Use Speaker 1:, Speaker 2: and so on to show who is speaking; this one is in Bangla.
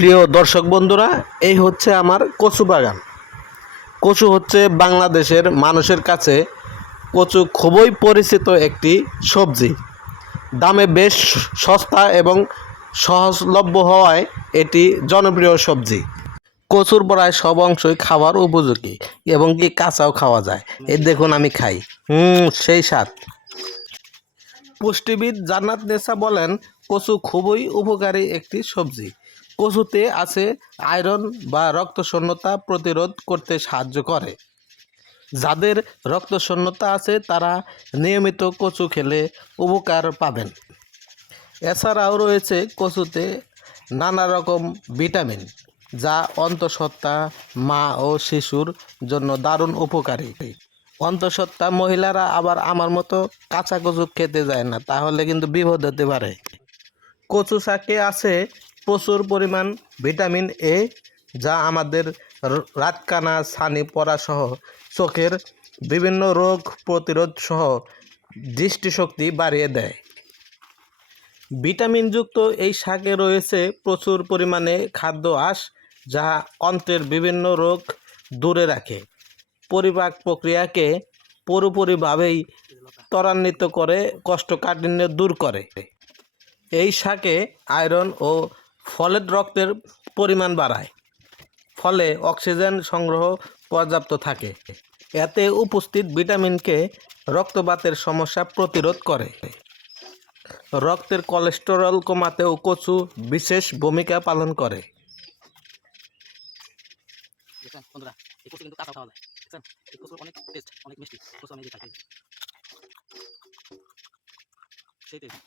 Speaker 1: প্রিয় দর্শক বন্ধুরা, এই হচ্ছে আমার কচু বাগান। কচু হচ্ছে বাংলাদেশের মানুষের কাছে কচু খুবই পরিচিত একটি সবজি। দামে বেশ সস্তা এবং সহজলভ্য হওয়ায় এটি জনপ্রিয় সবজি। কচুর প্রায় সব অংশই খাওয়ার উপযোগী এবং কি কাঁচাও খাওয়া যায়। এই দেখুন আমি খাই। হুম, সেই স্বাদ। পুষ্টিবিদ জান্নাত নেসা বলেন, কচু খুবই উপকারী একটি সবজি। কচুতে আছে আয়রন বা রক্তশূন্যতা প্রতিরোধ করতে সাহায্য করে। যাদের রক্তশূন্যতা আছে, তারা নিয়মিত কচু খেলে উপকার পাবেন। এছাড়াও রয়েছে কচুতে নানা রকম ভিটামিন, যা অন্তঃসত্ত্বা, মা ও শিশুর জন্য দারুণ উপকারী। অন্তঃসত্ত্বা মহিলারা আবার আমার মতো কাঁচা কচু খেতে যায় না, তাহলে কিন্তু বিপদ হতে পারে। কচু শাকে আছে প্রচুর পরিমাণ ভিটামিন এ, যা আমাদের রাতকানা ছানি পড়া সহ চোখের বিভিন্ন রোগ প্রতিরোধ সহ দৃষ্টিশক্তি বাড়িয়ে দেয়। ভিটামিনযুক্ত এই শাকে রয়েছে প্রচুর পরিমাণে খাদ্য আঁশ, যা অন্ত্রের বিভিন্ন রোগ দূরে রাখে। পরিপাক প্রক্রিয়াকে পুরোপুরিভাবেই ত্বরান্বিত করে কোষ্ঠকাঠিন্য দূর করে। এই শাকে আয়রন ও ফলেট রক্তের পরিমাণ বাড়ায়, ফলে অক্সিজেন সংগ্রহ পর্যাপ্ত থাকে। এতে উপস্থিত ভিটামিনকে রক্তপাতের সমস্যা প্রতিরোধ করে। রক্তের কোলেস্টেরল কমাতেও কচু বিশেষ ভূমিকা পালন করে।
Speaker 2: এই কচুর অনেক টেস্ট অনেক মিষ্টি। কচু আমি যে খাই। সেই টেস্ট